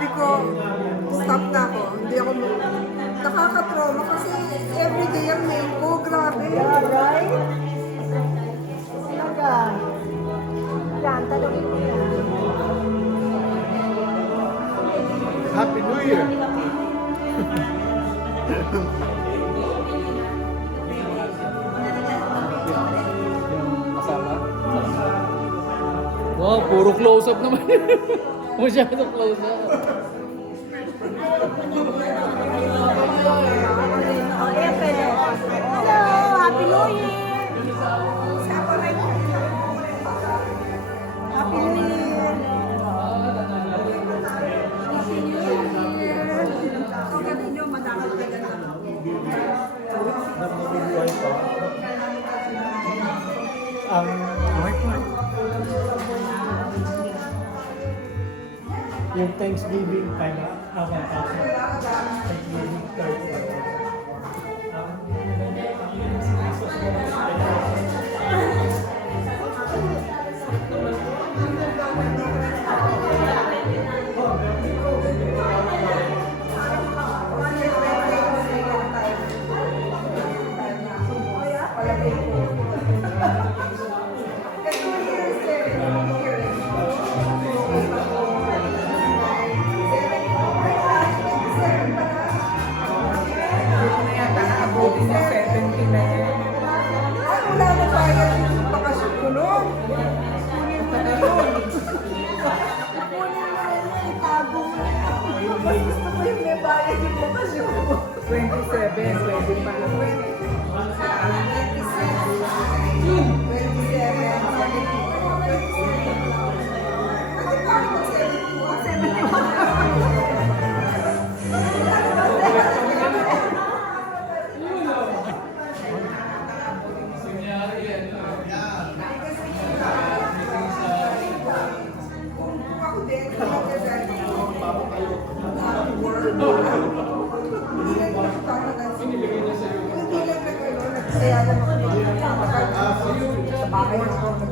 sabi ko, stop na ako. Hindi ako nakaka-trauma kasi everyday ang mail ko. Grabe. Yeah, right? Talaga. Yan, tanongin mo yan. Happy New Year! Kasama? Wow, puro close-up naman. Masyado close-up. Ayan, pwede. Hello, Happy New Year! Happy New Year! Yung Thanksgiving time, Thanksgiving Thursday. Ay, wala na bayad yung bakasyon ko noon. Kunin mo na yun. Kunin mo na yun, itago mo na yun. Mas gusto ko yung may bayad yung bakasyon ko. 27, pwede pa na. 27. Kaya naman ako sa bahay ako.